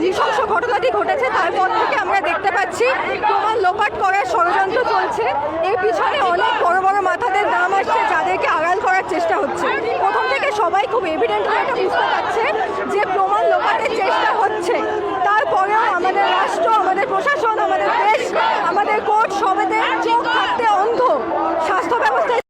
নৃশংস ঘটনাটি ঘটেছে তারপর থেকে আমরা দেখতে পাচ্ছি প্রমাণ লোপাট করার ষড়যন্ত্র চলছে। এর পিছনে অনেক বড় বড় মাথাদের নাম আসছে যাদেরকে আড়াল করার চেষ্টা হচ্ছে। প্রথম থেকে সবাই খুব এভিডেন্টলি এটা বুঝতে